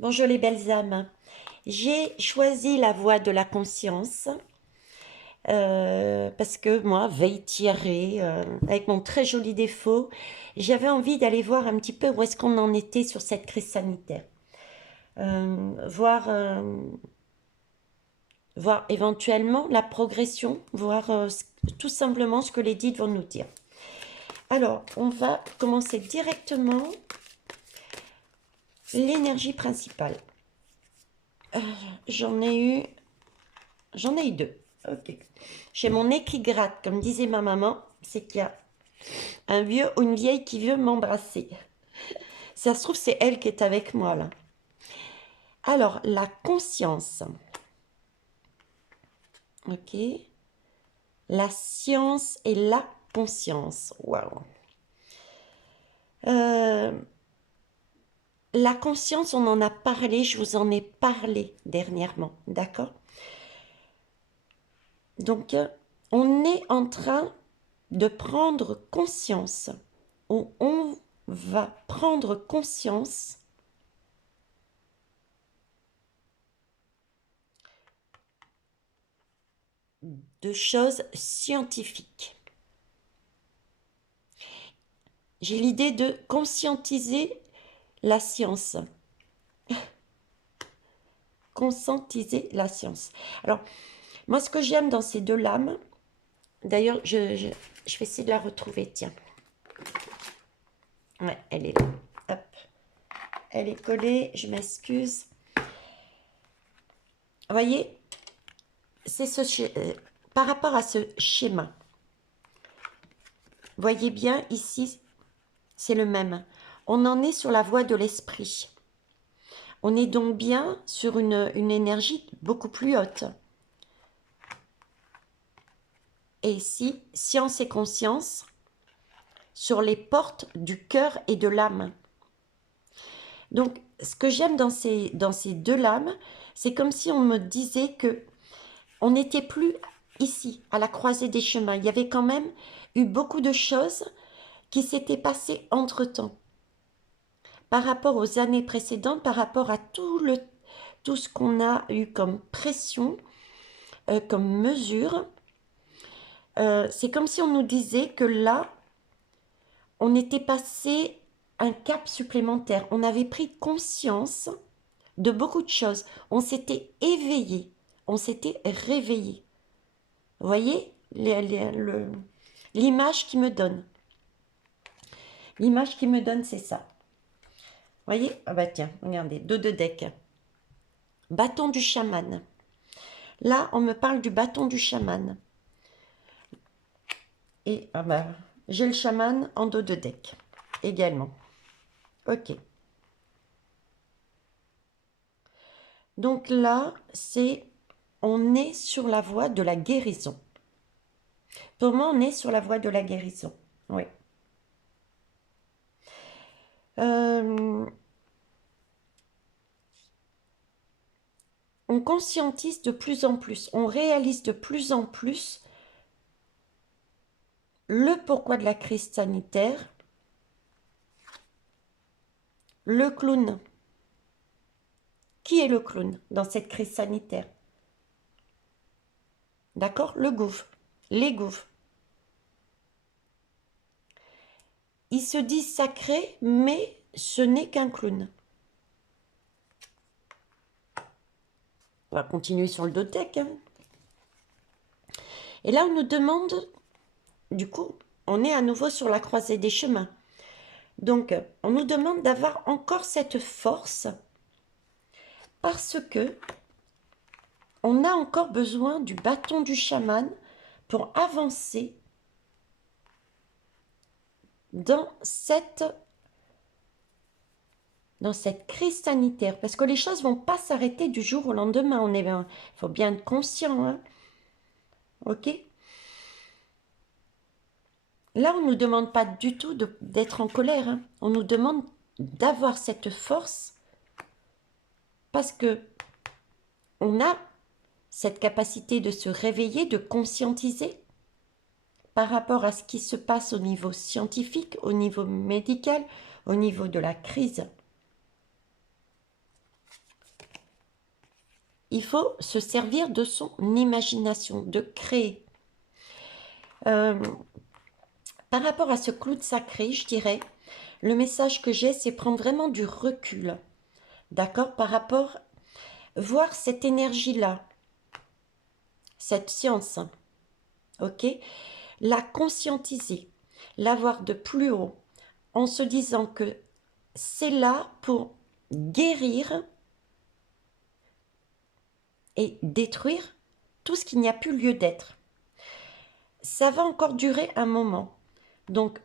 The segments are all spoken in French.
Bonjour les belles âmes. J'ai choisi la voie de la conscience parce que moi, veille tirée, avec mon très joli défaut, j'avais envie d'aller voir un petit peu où est-ce qu'on en était sur cette crise sanitaire. Voir éventuellement la progression, voir tout simplement ce que les guides vont nous dire. Alors, on va commencer directement l'énergie principale. Euh, J'en ai eu J'en ai eu deux. Ok. J'ai mon nez qui gratte, comme disait ma maman, c'est qu'il y a un vieux ou une vieille qui veut m'embrasser. Si ça se trouve, c'est elle qui est avec moi là. Alors, la conscience. Ok. La science et la conscience. Waouh. Euh, la conscience, on en a parlé, je vous en ai parlé dernièrement, d'accord? Donc, on est en train de prendre conscience, ou on va prendre conscience de choses scientifiques. J'ai l'idée de conscientiser la science. Conscientiser la science. Alors, moi, ce que j'aime dans ces deux lames, d'ailleurs, je vais essayer de la retrouver, tiens. Ouais, elle est là. Hop. Elle est collée, je m'excuse. Vous voyez, c'est par rapport à ce schéma. Voyez bien, ici, c'est le même. On en est sur la voie de l'esprit. On est donc bien sur une énergie beaucoup plus haute. Et ici, science et conscience sur les portes du cœur et de l'âme. Donc, ce que j'aime dans ces deux lames, c'est comme si on me disait que on n'était plus ici, à la croisée des chemins. Il y avait quand même eu beaucoup de choses qui s'étaient passées entre-temps. Par rapport aux années précédentes, par rapport à tout ce qu'on a eu comme pression, comme mesure, c'est comme si on nous disait que là, on était passé un cap supplémentaire. On avait pris conscience de beaucoup de choses. On s'était éveillé, on s'était réveillé. Vous voyez l'image qui me donne. L'image qui me donne, c'est ça. Vous voyez? Ah bah tiens, regardez, deux de deck. Bâton du chaman. Là, on me parle du bâton du chaman. Et ah bah, j'ai le chaman en dos de deck également. Ok. Donc là, on est sur la voie de la guérison. Pour moi, on est sur la voie de la guérison. Oui. Euh, on conscientise de plus en plus, on réalise de plus en plus le pourquoi de la crise sanitaire. Le clown. Qui est le clown dans cette crise sanitaire? D'accord? Le gouffre. Les gouffres. Ils se disent sacrés, mais ce n'est qu'un clown. On va continuer sur le dotec. Hein. Et là, on nous demande, du coup, on est à nouveau sur la croisée des chemins. Donc, on nous demande d'avoir encore cette force parce que on a encore besoin du bâton du chaman pour avancer dans cette crise sanitaire. Parce que les choses ne vont pas s'arrêter du jour au lendemain. Il faut bien être conscient. Hein. Ok? Là, on ne nous demande pas du tout d'être en colère. Hein. On nous demande d'avoir cette force parce que on a cette capacité de se réveiller, de conscientiser par rapport à ce qui se passe au niveau scientifique, au niveau médical, au niveau de la crise. il faut se servir de son imagination, de créer. Par rapport à ce clown sacré, je dirais, le message que j'ai, c'est prendre vraiment du recul, d'accord, par rapport, voir cette énergie-là, cette science, ok, la conscientiser, la voir de plus haut, en se disant que c'est là pour guérir et détruire tout ce qui n'y a plus lieu d'être. Ça va encore durer un moment. Donc,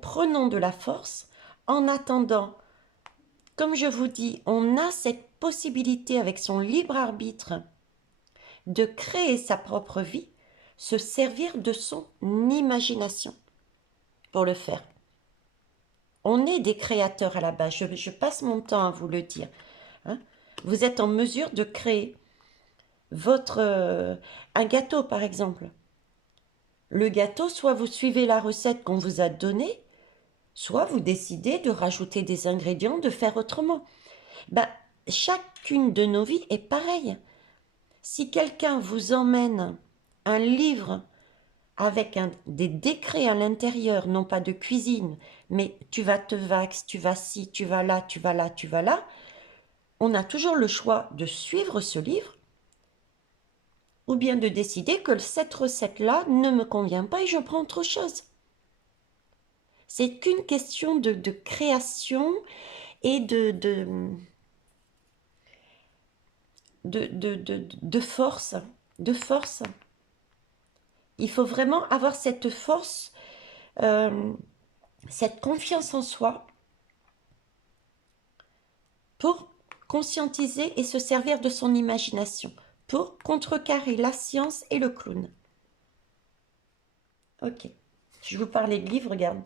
prenons de la force. En attendant, comme je vous dis, on a cette possibilité avec son libre arbitre de créer sa propre vie, se servir de son imagination pour le faire. On est des créateurs à la base. Je passe mon temps à vous le dire. Hein. Vous êtes en mesure de créer un gâteau, par exemple. Le gâteau, soit vous suivez la recette qu'on vous a donnée, soit vous décidez de rajouter des ingrédients, de faire autrement. Ben, chacune de nos vies est pareille. Si quelqu'un vous emmène un livre avec des décrets à l'intérieur, non pas de cuisine, mais tu vas te vax, tu vas ci, tu vas là, tu vas là, tu vas là, on a toujours le choix de suivre ce livre ou bien de décider que cette recette-là ne me convient pas et je prends autre chose. C'est qu'une question de création et de force. De force. Il faut vraiment avoir cette force, cette confiance en soi pour conscientiser et se servir de son imagination, pour contrecarrer la science et le clown. Ok. Je vous parlais de livre, regarde.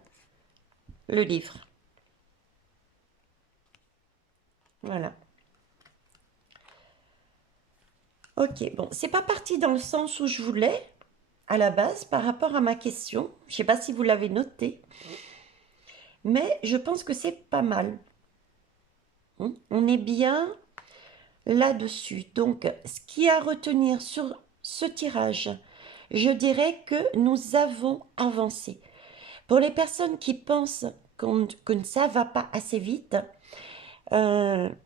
Le livre. Voilà. Ok, bon, c'est pas parti dans le sens où je voulais, à la base, par rapport à ma question. Je sais pas si vous l'avez noté, mais je pense que c'est pas mal. On est bien là-dessus. Donc, ce qui est à retenir sur ce tirage, je dirais que nous avons avancé. Pour les personnes qui pensent que ça ne va pas assez vite, ben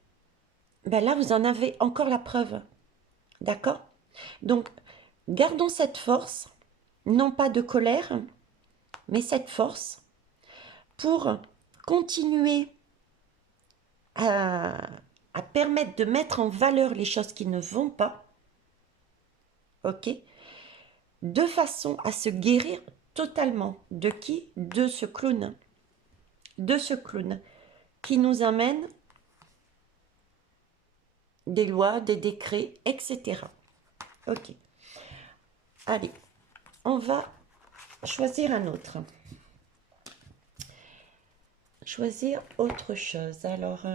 là, vous en avez encore la preuve. D'accord? Donc, gardons cette force, non pas de colère, mais cette force pour continuer à, à permettre de mettre en valeur les choses qui ne vont pas, ok? De façon à se guérir totalement. De qui? De ce clown. De ce clown qui nous amène des lois, des décrets, etc. Ok. Allez, on va choisir un autre. Choisir autre chose. Alors,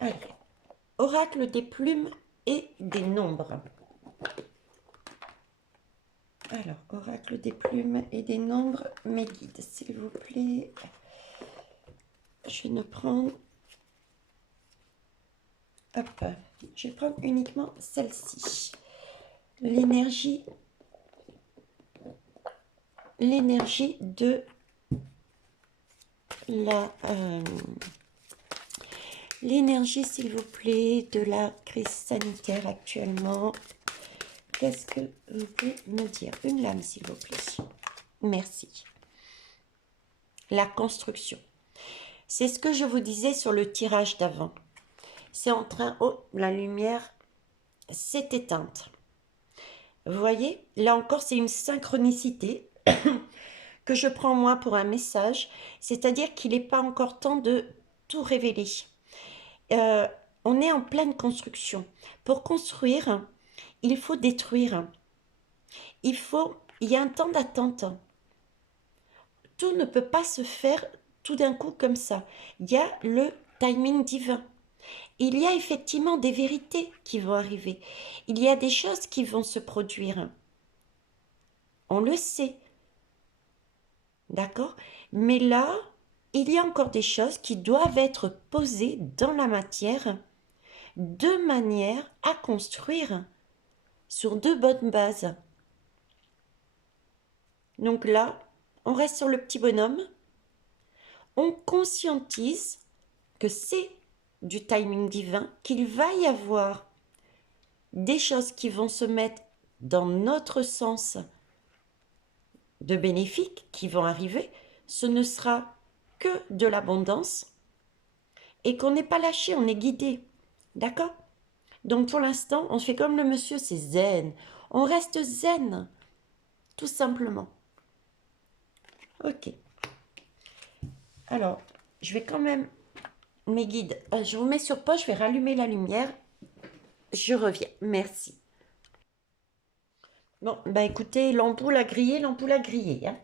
Allez. Oracle des plumes et des nombres. Alors, oracle des plumes et des nombres, mes guides, s'il vous plaît. Je vais ne prendre... Hop, je vais prendre uniquement celle-ci. L'énergie de la... l'énergie, s'il vous plaît, de la crise sanitaire actuellement. Qu'est-ce que vous pouvez me dire? Une lame, s'il vous plaît. Merci. La construction. C'est ce que je vous disais sur le tirage d'avant. C'est en train... Oh, la lumière s'est éteinte. Vous voyez? Là encore, c'est une synchronicité que je prends moi pour un message. C'est-à-dire qu'il n'est pas encore temps de tout révéler. On est en pleine construction. Pour construire, il faut détruire. Il y a un temps d'attente. Tout ne peut pas se faire tout d'un coup comme ça. Il y a le timing divin. Il y a effectivement des vérités qui vont arriver. Il y a des choses qui vont se produire. On le sait. D'accord? Mais là, il y a encore des choses qui doivent être posées dans la matière de manière à construire sur de bonnes bases. Donc là, on reste sur le petit bonhomme, on conscientise que c'est du timing divin, qu'il va y avoir des choses qui vont se mettre dans notre sens de bénéfiques qui vont arriver. Ce ne sera que de l'abondance et qu'on n'est pas lâché, on est guidé. D'accord? Donc pour l'instant, on fait comme le monsieur, c'est zen. On reste zen, tout simplement. Ok. Alors, je vais quand même, mes guides, je vous mets sur pause, je vais rallumer la lumière. Je reviens. Merci. Bon, bah écoutez, l'ampoule a grillé, l'ampoule a grillé. Hein.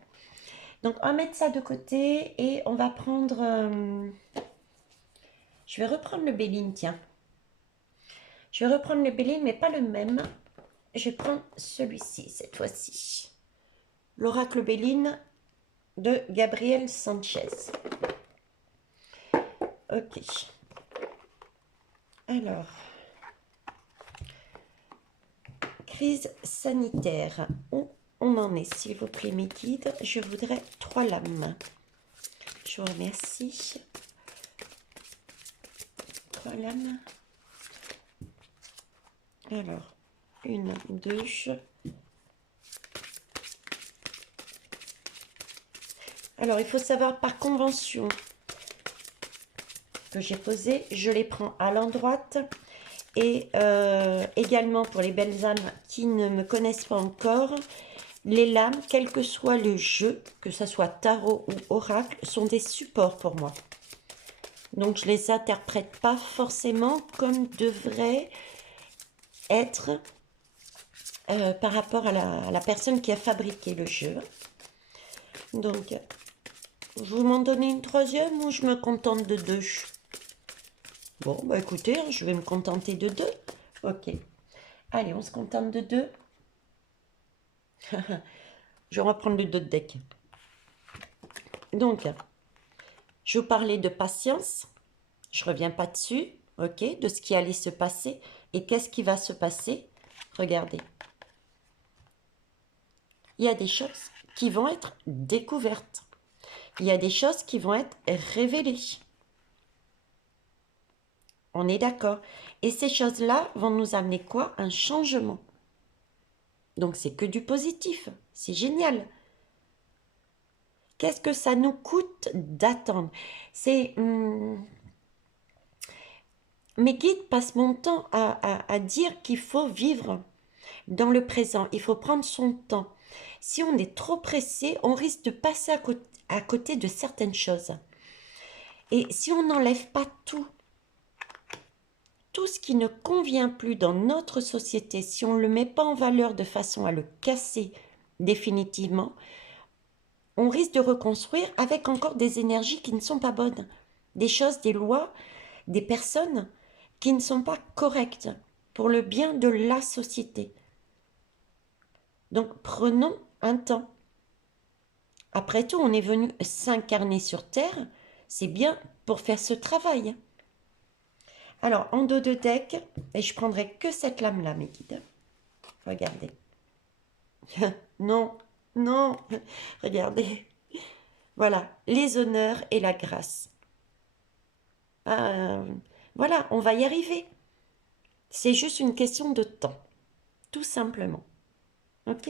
Donc, on va mettre ça de côté et on va prendre... je vais reprendre le Béline, tiens. Je vais reprendre le Béline, mais pas le même. Je vais prendre celui-ci, cette fois-ci. L'oracle Béline de Gabriel Sanchez. Ok. Alors... Crise sanitaire. Où on en est, s'il vous plaît, mes guides? Je voudrais 3 lames. Je vous remercie. 3 lames. Alors, 1, 2. Alors, il faut savoir par convention que j'ai posé, je les prends à l'endroit. Et également pour les belles âmes qui ne me connaissent pas encore, les lames, quel que soit le jeu, que ce soit tarot ou oracle, sont des supports pour moi. Donc je ne les interprète pas forcément comme devrait être par rapport à la personne qui a fabriqué le jeu. Donc, vous m'en donnez une 3e ou je me contente de 2? Bon, bah écoutez, je vais me contenter de 2. Ok. Allez, on se contente de 2. Je vais reprendre le 2 de deck. Donc, je vous parlais de patience. Je ne reviens pas dessus, ok, de ce qui allait se passer. Et qu'est-ce qui va se passer? Regardez. Il y a des choses qui vont être découvertes. Il y a des choses qui vont être révélées. On est d'accord. Et ces choses-là vont nous amener quoi? Un changement. Donc, c'est que du positif. C'est génial. Qu'est-ce que ça nous coûte d'attendre? C'est... mes guides passent mon temps à dire qu'il faut vivre dans le présent. Il faut prendre son temps. Si on est trop pressé, on risque de passer à côté de certaines choses. Et si on n'enlève pas tout ce qui ne convient plus dans notre société, si on ne le met pas en valeur de façon à le casser définitivement, on risque de reconstruire avec encore des énergies qui ne sont pas bonnes. Des choses, des lois, des personnes qui ne sont pas correctes pour le bien de la société. Donc prenons un temps. Après tout, on est venu s'incarner sur Terre, c'est bien pour faire ce travail. Alors, en dos de deck, et je prendrai que cette lame-là, mes guides. Regardez. Non, non, regardez. Voilà, les honneurs et la grâce. Voilà, on va y arriver. C'est juste une question de temps, tout simplement. Ok?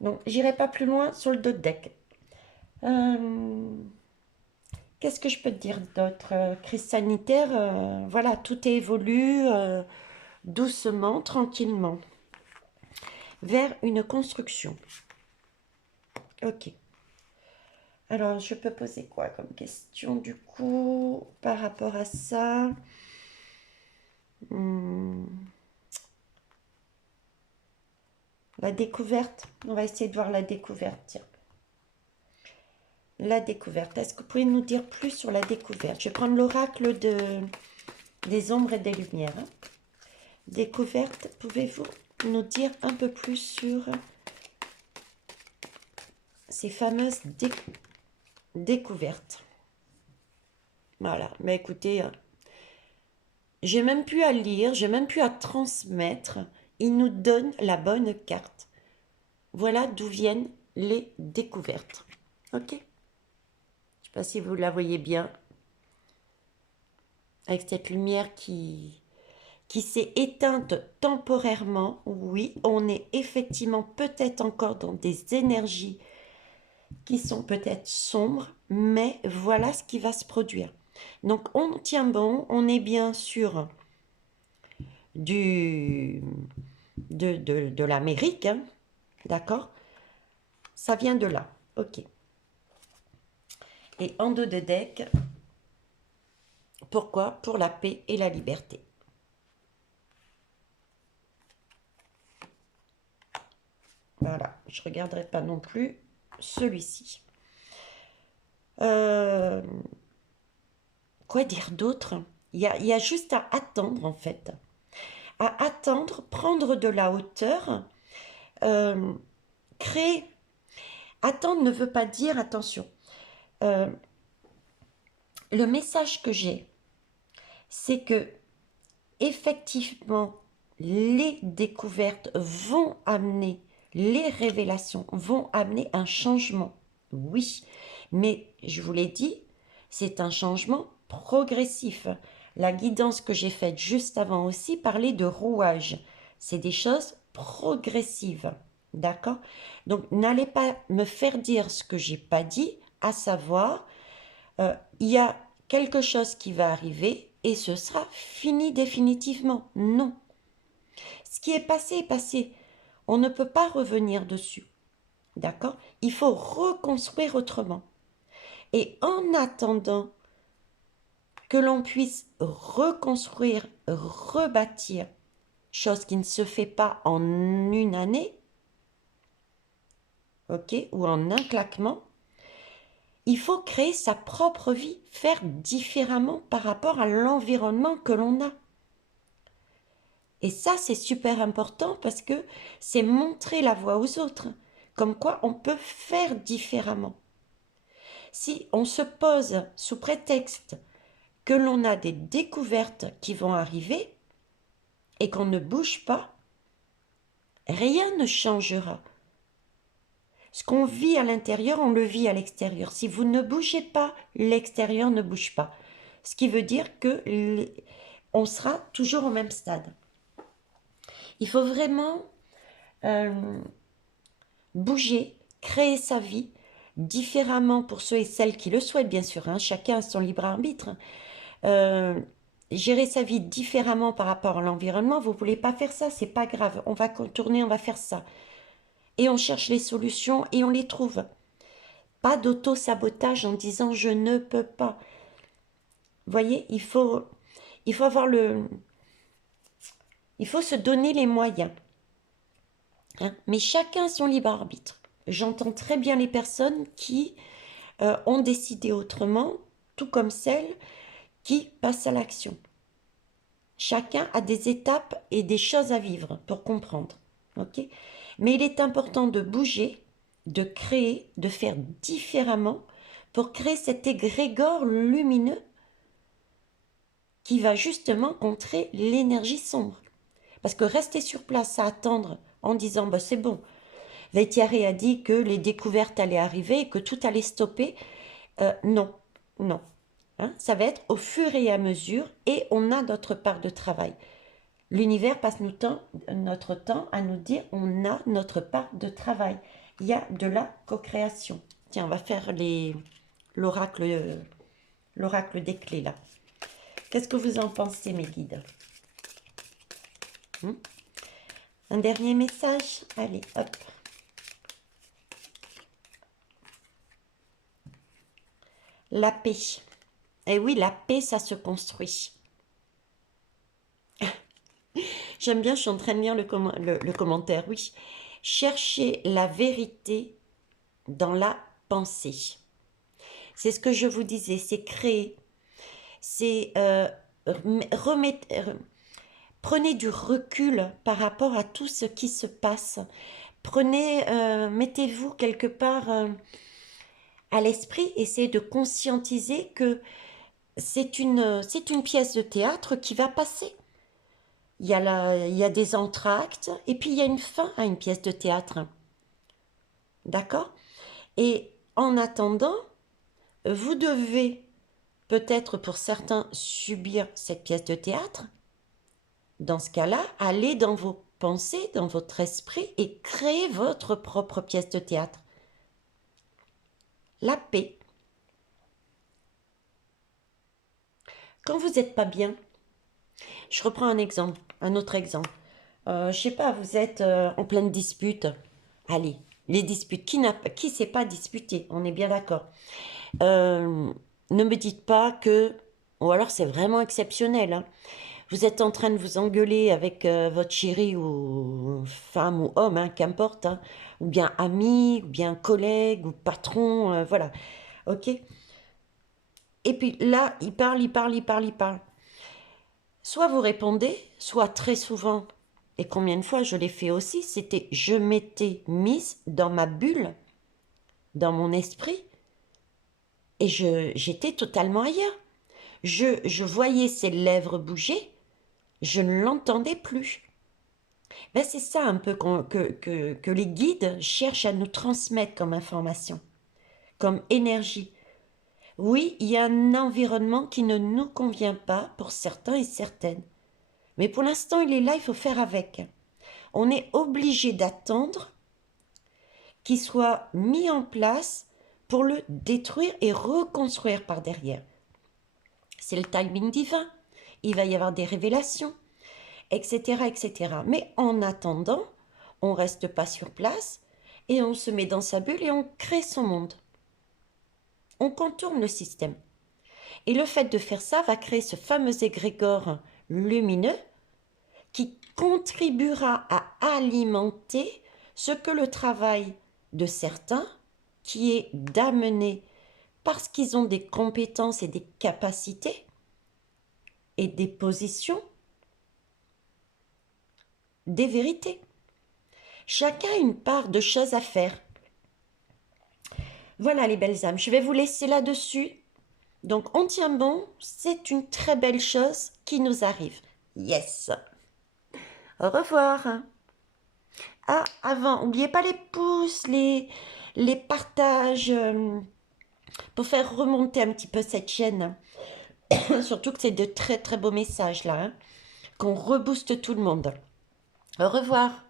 Donc, j'irai pas plus loin sur le dos de deck. Qu'est-ce que je peux te dire d'autre? Crise sanitaire, voilà, tout évolue doucement, tranquillement, vers une construction. Ok. Alors, je peux poser quoi comme question du coup par rapport à ça? La découverte. On va essayer de voir la découverte. Tiens. La découverte. Est-ce que vous pouvez nous dire plus sur la découverte? Je vais prendre l'oracle des ombres et des lumières. Découverte, pouvez-vous nous dire un peu plus sur ces fameuses découverte. Voilà, mais écoutez, j'ai même plus à lire, j'ai même plus à transmettre. Il nous donne la bonne carte. Voilà d'où viennent les découvertes. Ok? Je ne sais pas si vous la voyez bien. Avec cette lumière qui s'est éteinte temporairement. Oui, on est effectivement peut-être encore dans des énergies qui sont peut-être sombres, mais voilà ce qui va se produire. Donc on tient bon, on est bien sûr de l'Amérique, hein, d'accord? Ça vient de là, ok. Et en dos de deck, pourquoi? Pour la paix et la liberté. Voilà, je ne regarderai pas non plus celui-ci. Quoi dire d'autre? Il y a juste à attendre en fait. À attendre, prendre de la hauteur, créer. Attendre ne veut pas dire, attention, le message que j'ai, c'est que effectivement, les découvertes vont amener, les révélations vont amener un changement. Oui, mais je vous l'ai dit, c'est un changement progressif. La guidance que j'ai faite juste avant aussi parlait de rouage. C'est des choses progressives. D'accord? Donc, n'allez pas me faire dire ce que j'ai pas dit, à savoir, il y a quelque chose qui va arriver et ce sera fini définitivement. Non. Ce qui est passé est passé. On ne peut pas revenir dessus. D'accord? Il faut reconstruire autrement. Et en attendant que l'on puisse reconstruire, rebâtir, chose qui ne se fait pas en une année, ok, ou en un claquement, il faut créer sa propre vie, faire différemment par rapport à l'environnement que l'on a. Et ça, c'est super important parce que c'est montrer la voie aux autres, comme quoi on peut faire différemment. Si on se pose sous prétexte que l'on a des découvertes qui vont arriver et qu'on ne bouge pas, rien ne changera. Ce qu'on vit à l'intérieur, on le vit à l'extérieur. Si vous ne bougez pas, l'extérieur ne bouge pas. Ce qui veut dire que on sera toujours au même stade. Il faut vraiment bouger, créer sa vie différemment pour ceux et celles qui le souhaitent, bien sûr. Hein, chacun a son libre arbitre. Gérer sa vie différemment par rapport à l'environnement, vous ne voulez pas faire ça, c'est pas grave. On va contourner, on va faire ça. Et on cherche les solutions et on les trouve. Pas d'auto-sabotage en disant je ne peux pas. Vous voyez, il faut avoir il faut se donner les moyens. Hein, mais chacun a son libre arbitre. J'entends très bien les personnes qui ont décidé autrement, tout comme celles qui passent à l'action. Chacun a des étapes et des choses à vivre pour comprendre. Ok? Mais il est important de bouger, de créer, de faire différemment pour créer cet égrégore lumineux qui va justement contrer l'énergie sombre. Parce que rester sur place à attendre en disant bah, c'est bon, Vétiaré a dit que les découvertes allaient arriver et que tout allait stopper. Non, non. Hein, ça va être au fur et à mesure et on a notre part de travail. L'univers passe notre temps à nous dire on a notre part de travail. Il y a de la co-création. Tiens, on va faire l'oracle des clés là. Qu'est-ce que vous en pensez, mes guides? Un dernier message? Allez, hop. La paix. Eh oui, la paix, ça se construit. J'aime bien, je suis en train de lire le commentaire, oui. Chercher la vérité dans la pensée. C'est ce que je vous disais, c'est créer, c'est prenez du recul par rapport à tout ce qui se passe. Mettez-vous quelque part à l'esprit, essayez de conscientiser que c'est une pièce de théâtre qui va passer. Il y a des entr'actes et puis il y a une fin à une pièce de théâtre. D'accord? Et en attendant, vous devez peut-être pour certains subir cette pièce de théâtre. Dans ce cas-là, allez dans vos pensées, dans votre esprit et créez votre propre pièce de théâtre. La paix. Quand vous n'êtes pas bien, je reprends un exemple, un autre exemple. Je sais pas, vous êtes en pleine dispute. Allez, les disputes. Qui sait pas disputer? On est bien d'accord. Ne me dites pas que, ou alors c'est vraiment exceptionnel, hein. Vous êtes en train de vous engueuler avec votre chéri ou femme ou homme, hein, qu'importe, hein, ou bien ami, ou bien collègue ou patron, voilà, ok? Et puis là, il parle, il parle, il parle, il parle. Soit vous répondez, soit très souvent, et combien de fois je l'ai fait aussi, c'était je m'étais mise dans ma bulle, dans mon esprit, et j'étais totalement ailleurs. Je voyais ses lèvres bouger, je ne l'entendais plus. Ben, c'est ça un peu que les guides cherchent à nous transmettre comme information, comme énergie. Oui, il y a un environnement qui ne nous convient pas pour certains et certaines. Mais pour l'instant, il est là, il faut faire avec. On est obligé d'attendre qu'il soit mis en place pour le détruire et reconstruire par derrière. C'est le timing divin. Il va y avoir des révélations, etc., etc. Mais en attendant, on ne reste pas sur place et on se met dans sa bulle et on crée son monde. On contourne le système. Et le fait de faire ça va créer ce fameux égrégore lumineux qui contribuera à alimenter ce que le travail de certains, qui est d'amener, parce qu'ils ont des compétences et des capacités et des positions, des vérités. Chacun a une part de choses à faire. Voilà les belles âmes, je vais vous laisser là-dessus. Donc on tient bon, c'est une très belle chose qui nous arrive. Yes. Au revoir. Ah, avant, n'oubliez pas les pouces, les partages, pour faire remonter un petit peu cette chaîne. Surtout que c'est de très très beaux messages là, hein, qu'on rebooste tout le monde. Au revoir.